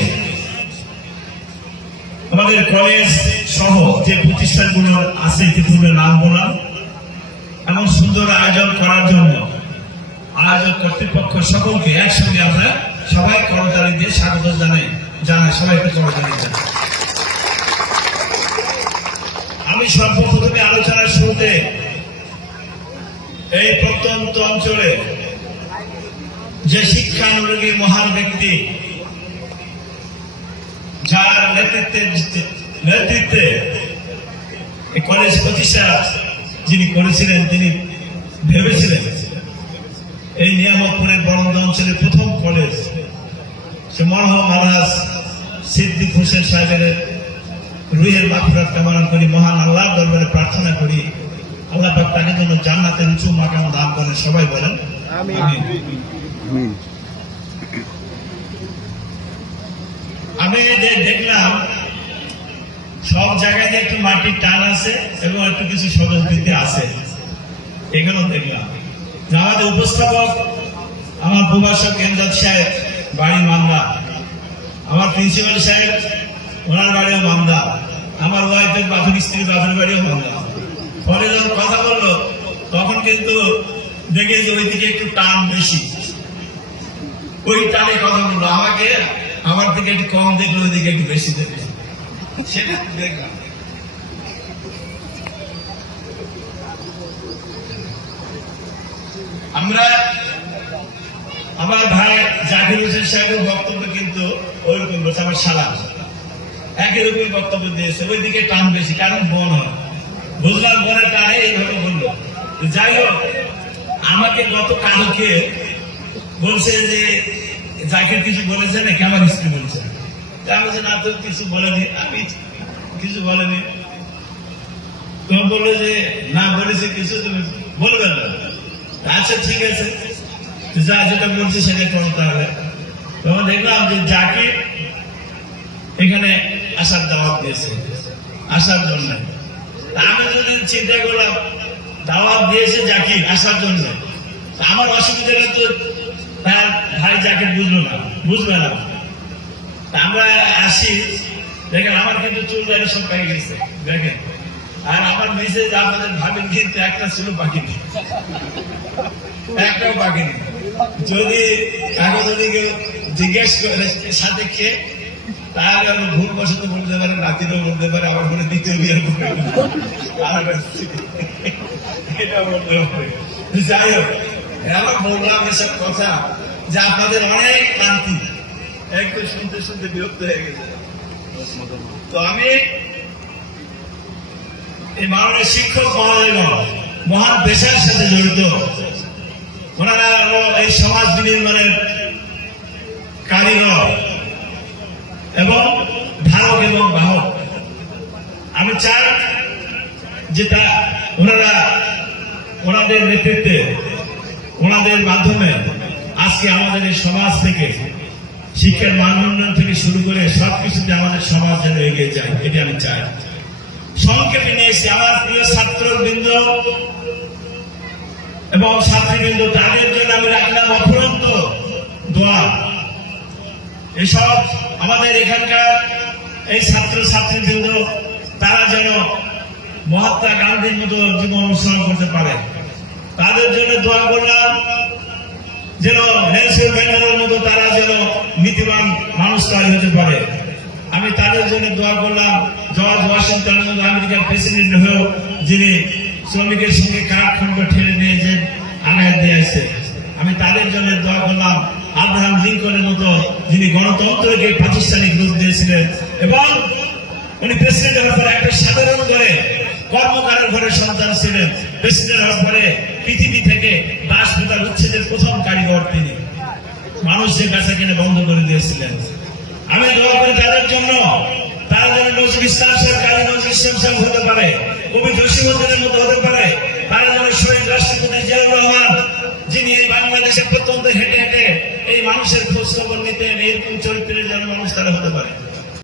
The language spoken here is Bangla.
সঙ্গে আমাদের কলেজ সহ যে প্রতিষ্ঠানগুলো আছে ইতিপূর্বে নাম বললাম, এমন সুন্দর আয়োজন করার জন্য আয়োজক কর্তৃপক্ষ সকলকে একসঙ্গে আমরা সবাই করতালি দিয়ে স্বাগত জানাই সবাইকে করতালি জানাই। আমি সর্বপ্রথমে আলোচনার শুরুতে এই প্রত্যন্ত অঞ্চলে যে শিক্ষানুরাগী মহান ব্যক্তি যার নেতৃত্বে কলেজ প্রতিষ্ঠা যিনি করেছিলেন, তিনি ভেবেছিলেন এই নিয়ামতপুরের বরন্দা অঞ্চলের প্রথম কলেজ, সে মরহুম আলহাজ সিদ্দিক হোসেন সাহেবের রুহের মাগফিরাত কামনা করি, মহান আল্লাহর দরবারে প্রার্থনা করি আল্লাহ পাক তাকে যেন জান্নাতের উঁচু মাকাম দান করেন। সবাই বলেন আমিন। আমি দেখলাম সব জায়গায় একটু মাটির টান আছে এবং একটু কিছু সহযোগিতা আছে, এখানেও দেখলাম। আমাদের উপস্থাপক আমার প্রভাষক এমদাদ সাহেব বাড়ি মান্দা, আমার প্রিন্সিপাল সাহেব ওনার বাড়িও মান্দা, আমার ওয়াইফের বাথুর স্ত্রী বাথুর বাড়িও মান্দা। ফলে যখন কথা বললো তখন কিন্তু দেখে যে ওইদিকে একটু টান বেশি, ওই টানে কথা বললো, আমাকে আমার দিকে একটু কম দেখলো, ওইদিকে একটু বেশি দেখলো, সেটা দেখলাম। আমরা আমার ভাই জাকির হোসেন সাহেবের বক্তব্য কিন্তু ওইরকম বলছে, আমার শালা একই রকম বক্তব্য দিয়েছে, ওইদিকে টান বেশি, কারণ বন হয়, বুঝলাম বনের টানে এইভাবে বললো। যাই হোক, আমাকে গত কালকে বলছে যে জাকির কিছু বলেছে নাকি, আমার স্ত্রী বলছে, আমি যে না তো কিছু বলেনি, আমি কিছু বলেনি। তুমি বললো যে না বলেছে কিছু, তুমি বলবে না। আচ্ছা ঠিক আছে, যা যেটা বলছে সেটা করতে হবে। তখন দেখলাম যে জাকির এখানে আসার দাওয়াত দিয়েছে, আসার জন্য। আমি যদি চিন্তা করলাম দাওয়াত দিয়েছে জাকির আসার জন্য, আমার অসুবিধাটা তো তার ভাই জাকির বুঝবে না। আমরা আসি, দেখেন আমার কিন্তু চুল দাঁড়িয়ে সব পেয়ে গেছে দেখেন, আর আমার মেসেজ আপনাদের ভাবেন কিন্তু একটা ছিল বাকি নেই, একটাও বাকি নেই। যদি কাগজ কেউ জিজ্ঞেস করে সাথে কে, তাহলে আমি ভুল বসতে বলতে পারে, নাতিরও বলতে পারে, আমার মনে দ্বিতীয় বিয়ে করতে এটা বলতে পারে। যাই হোক, আমার বললাম এসব কথা যে আপনাদের অনেক ক্লান্তি, একটু শুনতে শুনতে বিরক্ত হয়ে গেছে। তো আমি এই মাননীয় শিক্ষক মহোদয়গণ মহান পেশার সাথে জড়িত, ওনারা এই সমাজ বিনির্মাণের কারিগর এবং ধারক এবং বাহক। আমি চাই যে ওনারা ওনাদের নেতৃত্বে, ওনাদের মাধ্যমে আজকে আমাদের এই সমাজ থেকে শিক্ষার মান উন্নয়ন থেকে শুরু করে সবকিছুতে আমাদের সমাজ যেন এগিয়ে যায়, এটি আমি চাই। সংক্ষেপে নিয়েছি আমার প্রিয় ছাত্রবৃন্দ এবং ছাত্রীবৃন্দ, তাদের জন্য আমি রাখলাম অফুরন্ত দোয়া। এসব আমাদের এখানকার এই ছাত্র ছাত্রীবৃন্দ তারা যেন মহাত্মা গান্ধীর মতো জীবন অনুসরণ করতে পারে, তাদের জন্য দোয়া করলাম। যেন নেলসন ম্যান্ডেলার মতো তারা যেন নীতিবান মানুষ তৈরি হতে পারে। আমি তাদের জন্য দোয়া করলাম। জর্জ ওয়াশিংটনের মতো আমেরিকার প্রেসিডেন্ট হয়েও যিনি শ্রমিকের সঙ্গে কাঠখণ্ড ঠেলে নিয়ে যে আনায় দিয়েছে, আমি তাদের জন্য দোয়া করলাম। আব্রাহাম লিঙ্কনের মতো যিনি গণতন্ত্রকে প্রাতিষ্ঠানিক রূপ দিয়েছিলেন এবং উনি প্রেসিডেন্ট হওয়ার পরে একটা সাধারণ ঘরে কর্মকারের ঘরের সন্তান ছিলেন, প্রেসিডেন্ট হওয়ার পরে পৃথিবী থেকে দাস প্রথার উচ্ছেদের প্রথম কারিগর তিনি, মানুষ যে বেচা কিনে বন্ধ করে দিয়েছিলেন। আমি দোয়া করি তাদের জন্য, তারা যেন নজরুল ইসলাম সাহেব, কাজী নজরুল ইসলাম সাহেব হতে পারে, কবি জসীমউদ্দিনের মতো হতে পারে, তারা যেন শহীদ রাষ্ট্রপতি জিয়াউর রহমান যিনি এই বাংলাদেশের প্রত্যন্ত হেঁটে হেঁটে এই মানুষের খোঁজ খবর নিতেন, এরকম চরিত্রের যেন মানুষ তারা হতে পারে।